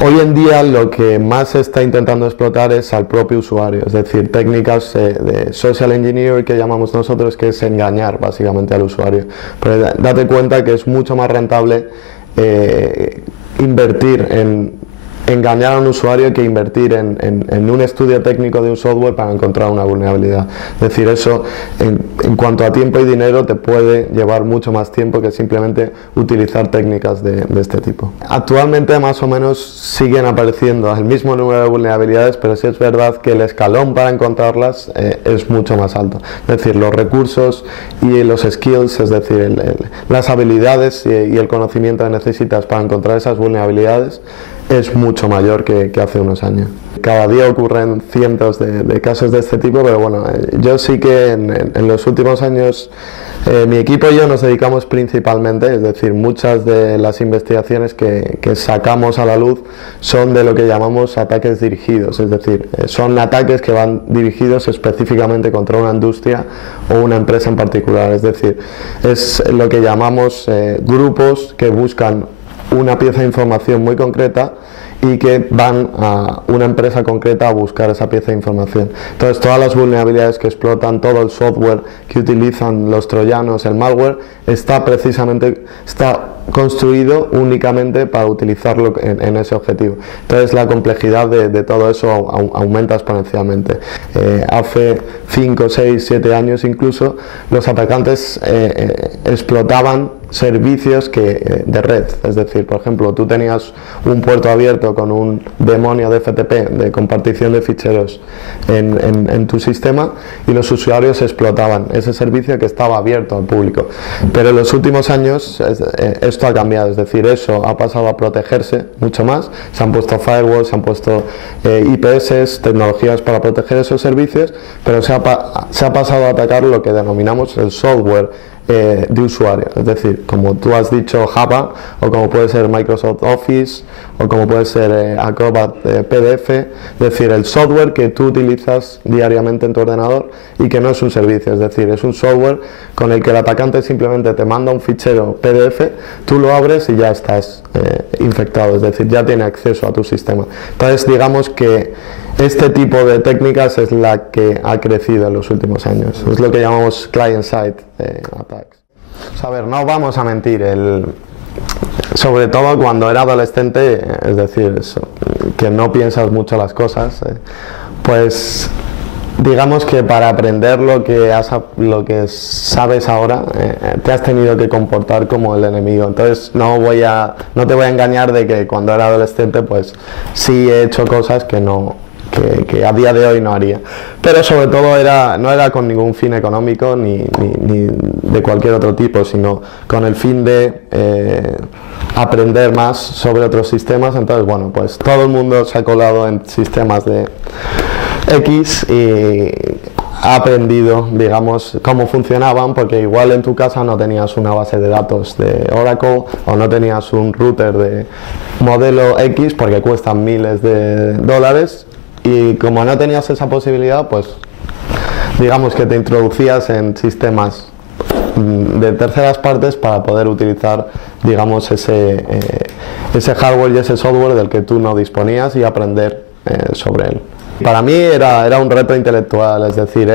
Hoy en día lo que más se está intentando explotar es al propio usuario, es decir, técnicas de social engineering que llamamos nosotros, que es engañar básicamente al usuario. Pero date cuenta que es mucho más rentable invertir en engañar a un usuario que invertir en un estudio técnico de un software para encontrar una vulnerabilidad. Es decir, eso en cuanto a tiempo y dinero te puede llevar mucho más tiempo que simplemente utilizar técnicas de este tipo. Actualmente más o menos siguen apareciendo el mismo número de vulnerabilidades, pero sí es verdad que el escalón para encontrarlas es mucho más alto. Es decir, los recursos y los skills, es decir, las habilidades y el conocimiento que necesitas para encontrar esas vulnerabilidades es mucho mayor que hace unos años. Cada día ocurren cientos de casos de este tipo, pero bueno, yo sí que en los últimos años mi equipo y yo nos dedicamos principalmente, es decir, muchas de las investigaciones que sacamos a la luz son de lo que llamamos ataques dirigidos, es decir, son ataques que van dirigidos específicamente contra una industria o una empresa en particular, es decir, es lo que llamamos grupos que buscan una pieza de información muy concreta y que van a una empresa concreta a buscar esa pieza de información. Entonces todas las vulnerabilidades que explotan, todo el software que utilizan los troyanos, el malware, está construido únicamente para utilizarlo en ese objetivo. Entonces la complejidad de todo eso aumenta exponencialmente. Hace 5, 6, 7 años incluso los atacantes explotaban servicios de red, es decir, por ejemplo, tú tenías un puerto abierto con un demonio de FTP, de compartición de ficheros en tu sistema, y los usuarios explotaban ese servicio que estaba abierto al público. Pero en los últimos años esto ha cambiado, es decir, eso ha pasado a protegerse mucho más, se han puesto firewalls, se han puesto IPS, tecnologías para proteger esos servicios, pero se ha pasado a atacar lo que denominamos el software de usuario, es decir, como tú has dicho, Java, o como puede ser Microsoft Office, o como puede ser Acrobat PDF, es decir, el software que tú utilizas diariamente en tu ordenador y que no es un servicio, es decir, es un software con el que el atacante simplemente te manda un fichero PDF, tú lo abres y ya estás infectado, es decir, ya tiene acceso a tu sistema. Entonces, digamos que este tipo de técnicas es la que ha crecido en los últimos años. Es lo que llamamos client-side attacks. A ver, no vamos a mentir, sobre todo cuando era adolescente, es decir, que no piensas mucho las cosas, pues digamos que para aprender lo que sabes ahora, te has tenido que comportar como el enemigo. Entonces no te voy a engañar de que cuando era adolescente pues sí he hecho cosas que a día de hoy no haría, pero sobre todo no era con ningún fin económico ni de cualquier otro tipo, sino con el fin de aprender más sobre otros sistemas. Entonces, bueno, pues todo el mundo se ha colado en sistemas de X y ha aprendido, digamos, cómo funcionaban, porque igual en tu casa no tenías una base de datos de Oracle o no tenías un router de modelo X porque cuestan miles de dólares. Y como no tenías esa posibilidad, pues digamos que te introducías en sistemas de terceras partes para poder utilizar, digamos, ese hardware y ese software del que tú no disponías y aprender sobre él. Para mí era un reto intelectual, es decir,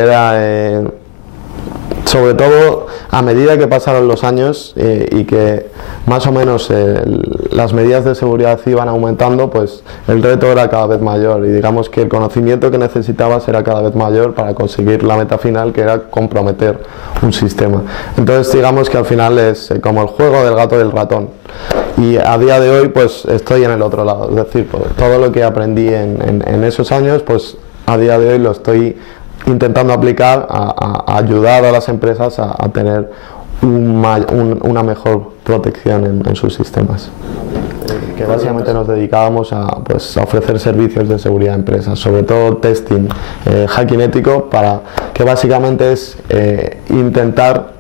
sobre todo a medida que pasaron los años y que más o menos las medidas de seguridad iban aumentando, pues el reto era cada vez mayor y digamos que el conocimiento que necesitabas era cada vez mayor para conseguir la meta final, que era comprometer un sistema. Entonces digamos que al final es como el juego del gato y el ratón, y a día de hoy pues estoy en el otro lado, es decir, pues, todo lo que aprendí en esos años pues a día de hoy lo estoy intentando aplicar a ayudar a las empresas a tener una mejor protección en sus sistemas. Que básicamente nos dedicábamos a ofrecer servicios de seguridad a empresas, sobre todo testing, hacking ético, que básicamente es intentar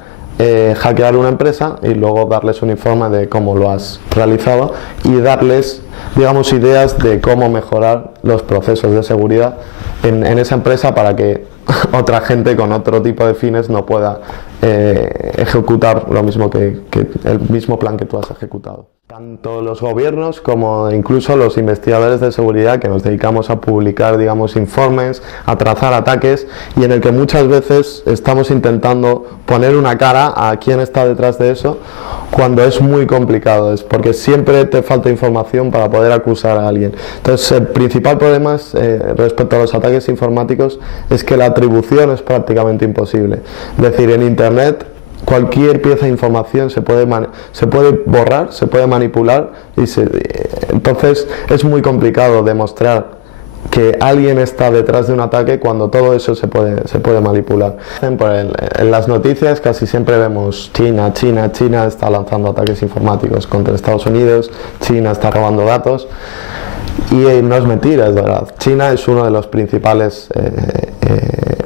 hackear una empresa y luego darles un informe de cómo lo has realizado y darles, digamos, ideas de cómo mejorar los procesos de seguridad en esa empresa para que otra gente con otro tipo de fines no pueda ejecutar lo mismo el mismo plan que tú has ejecutado. Tanto los gobiernos como incluso los investigadores de seguridad que nos dedicamos a publicar, digamos, informes, a trazar ataques y en el que muchas veces estamos intentando poner una cara a quién está detrás de eso cuando es muy complicado, es porque siempre te falta información para poder acusar a alguien. Entonces, el principal problema respecto a los ataques informáticos es que la atribución es prácticamente imposible. Es decir, en Internet cualquier pieza de información se puede borrar, se puede manipular entonces es muy complicado demostrar que alguien está detrás de un ataque cuando todo eso se puede manipular. En las noticias casi siempre vemos China está lanzando ataques informáticos contra Estados Unidos, China está robando datos y no es mentira, es verdad. China es uno de los principales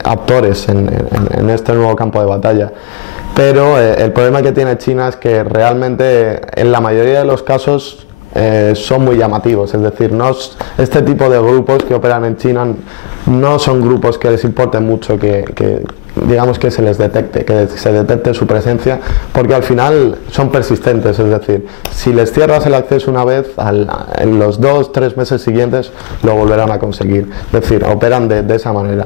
actores en este nuevo campo de batalla. Pero el problema que tiene China es que realmente en la mayoría de los casos son muy llamativos, es decir, este tipo de grupos que operan en China no son grupos que les importe mucho digamos que se les detecte, que se detecte su presencia, porque al final son persistentes, es decir, si les cierras el acceso una vez, en los 2-3 meses siguientes lo volverán a conseguir, es decir, operan de esa manera.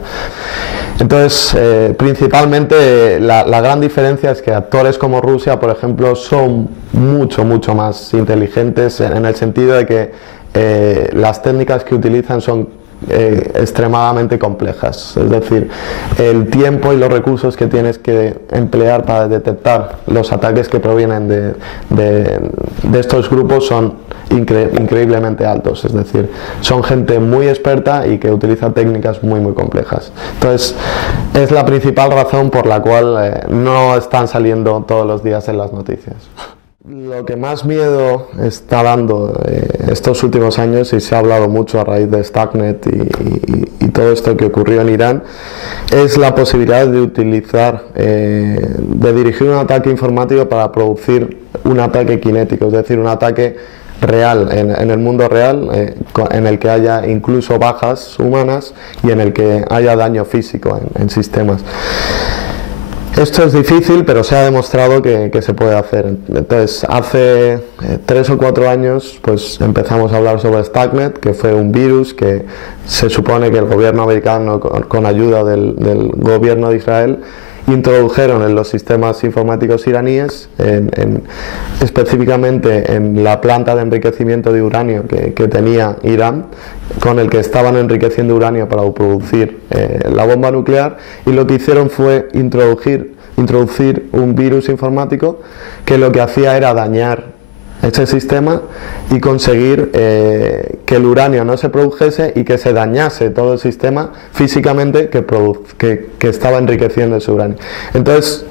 Entonces, principalmente la gran diferencia es que actores como Rusia, por ejemplo, son mucho más inteligentes en el sentido de que las técnicas que utilizan son extremadamente complejas, es decir, el tiempo y los recursos que tienes que emplear para detectar los ataques que provienen de estos grupos son increíblemente altos, es decir, son gente muy experta y que utiliza técnicas muy complejas. Entonces, es la principal razón por la cual no están saliendo todos los días en las noticias. Lo que más miedo está dando estos últimos años, y se ha hablado mucho a raíz de Stuxnet y todo esto que ocurrió en Irán, es la posibilidad de utilizar, de dirigir un ataque informático para producir un ataque cinético, es decir, un ataque real, en el mundo real, en el que haya incluso bajas humanas y en el que haya daño físico en sistemas. Esto es difícil, pero se ha demostrado que se puede hacer. Entonces, hace 3 o 4 años pues empezamos a hablar sobre Stuxnet, que fue un virus que se supone que el gobierno americano, con ayuda del gobierno de Israel, introdujeron en los sistemas informáticos iraníes, específicamente en la planta de enriquecimiento de uranio que tenía Irán, con el que estaban enriqueciendo uranio para producir la bomba nuclear, y lo que hicieron fue introducir un virus informático que lo que hacía era dañar ese sistema y conseguir que el uranio no se produjese y que se dañase todo el sistema físicamente que estaba enriqueciendo ese uranio. Entonces,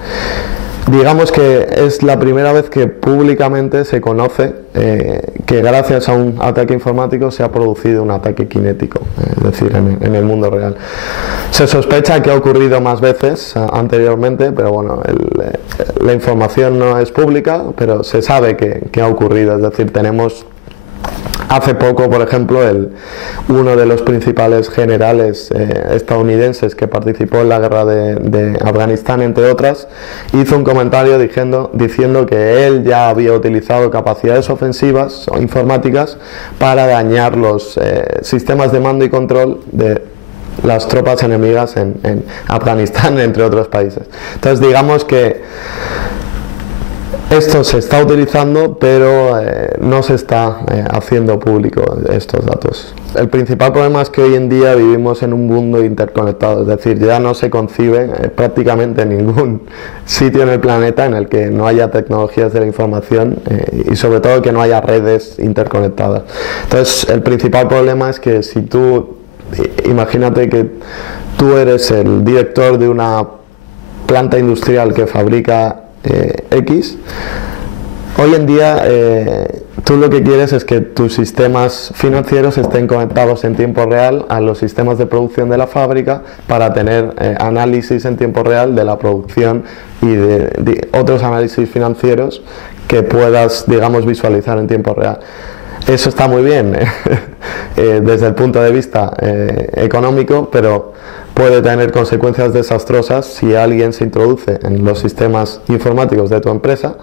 digamos que es la primera vez que públicamente se conoce que gracias a un ataque informático se ha producido un ataque cinético, es decir, en el mundo real. Se sospecha que ha ocurrido más veces anteriormente, pero bueno, la información no es pública, pero se sabe que ha ocurrido, es decir, tenemos... Hace poco, por ejemplo, uno de los principales generales estadounidenses que participó en la guerra de Afganistán, entre otras, hizo un comentario diciendo que él ya había utilizado capacidades ofensivas o informáticas para dañar los sistemas de mando y control de las tropas enemigas en Afganistán, entre otros países. Entonces, digamos que esto se está utilizando, pero no se está haciendo público estos datos. El principal problema es que hoy en día vivimos en un mundo interconectado, es decir, ya no se concibe prácticamente ningún sitio en el planeta en el que no haya tecnologías de la información y sobre todo que no haya redes interconectadas. Entonces, el principal problema es que si imagínate que tú eres el director de una planta industrial que fabrica X, hoy en día tú lo que quieres es que tus sistemas financieros estén conectados en tiempo real a los sistemas de producción de la fábrica para tener análisis en tiempo real de la producción y de otros análisis financieros que puedas, digamos, visualizar en tiempo real. Eso está muy bien desde el punto de vista económico, pero puede tener consecuencias desastrosas si alguien se introduce en los sistemas informáticos de tu empresa,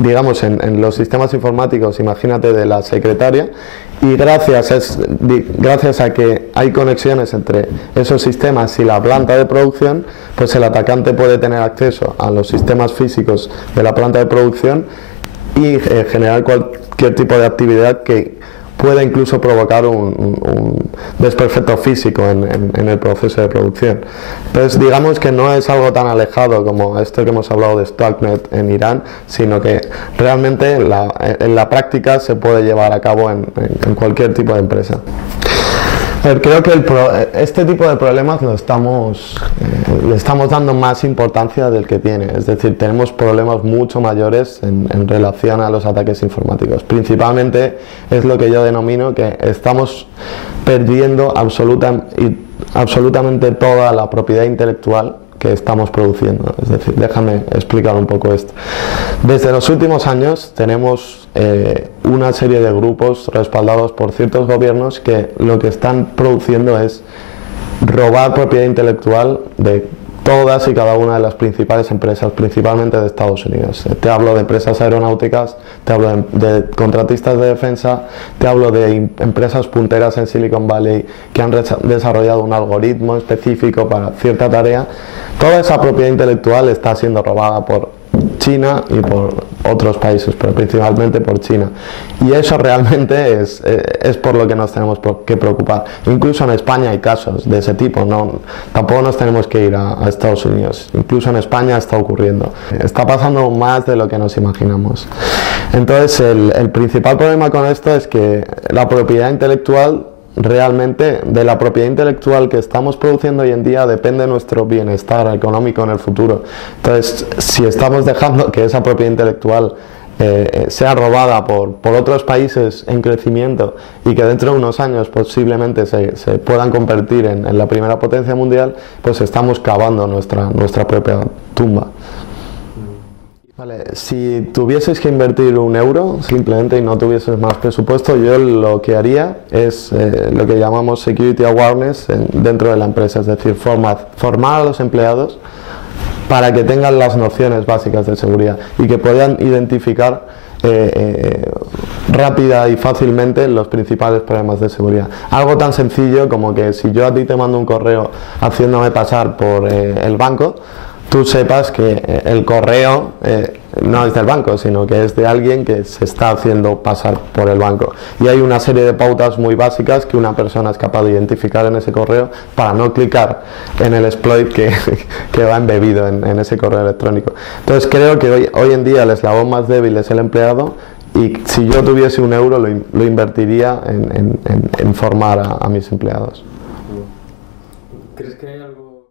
digamos en los sistemas informáticos, imagínate de la secretaria, y gracias a que hay conexiones entre esos sistemas y la planta de producción, pues el atacante puede tener acceso a los sistemas físicos de la planta de producción y generar cualquier tipo de actividad que puede incluso provocar un desperfecto físico en el proceso de producción. Entonces digamos que no es algo tan alejado como esto que hemos hablado de Stuxnet en Irán, sino que realmente en la práctica se puede llevar a cabo en cualquier tipo de empresa. Creo que este tipo de problemas le estamos dando más importancia del que tiene, es decir, tenemos problemas mucho mayores en relación a los ataques informáticos. Principalmente es lo que yo denomino que estamos perdiendo absolutamente toda la propiedad intelectual que estamos produciendo. Es decir, déjame explicar un poco esto. Desde los últimos años tenemos una serie de grupos respaldados por ciertos gobiernos que lo que están produciendo es robar propiedad intelectual de todas y cada una de las principales empresas, principalmente de Estados Unidos. Te hablo de empresas aeronáuticas, te hablo de contratistas de defensa, te hablo de empresas punteras en Silicon Valley que han desarrollado un algoritmo específico para cierta tarea. Toda esa propiedad intelectual está siendo robada por China y por otros países, pero principalmente por China. Y eso realmente es por lo que nos tenemos que preocupar. Incluso en España hay casos de ese tipo, tampoco nos tenemos que ir a Estados Unidos. Incluso en España está ocurriendo. Está pasando más de lo que nos imaginamos. Entonces el principal problema con esto es que la propiedad intelectual, realmente de la propiedad intelectual que estamos produciendo hoy en día depende nuestro bienestar económico en el futuro. Entonces, si estamos dejando que esa propiedad intelectual sea robada por otros países en crecimiento y que dentro de unos años posiblemente se puedan convertir en la primera potencia mundial, pues estamos cavando nuestra propia tumba. Vale, si tuvieses que invertir €1 simplemente y no tuvieses más presupuesto, yo lo que haría es lo que llamamos security awareness dentro de la empresa, es decir, formar a los empleados para que tengan las nociones básicas de seguridad y que puedan identificar rápida y fácilmente los principales problemas de seguridad. Algo tan sencillo como que si yo a ti te mando un correo haciéndome pasar por el banco, tú sepas que el correo no es del banco, sino que es de alguien que se está haciendo pasar por el banco. Y hay una serie de pautas muy básicas que una persona es capaz de identificar en ese correo para no clicar en el exploit que va embebido en ese correo electrónico. Entonces creo que hoy en día el eslabón más débil es el empleado, y si yo tuviese €1 lo invertiría en formar a mis empleados. ¿Crees que hay algo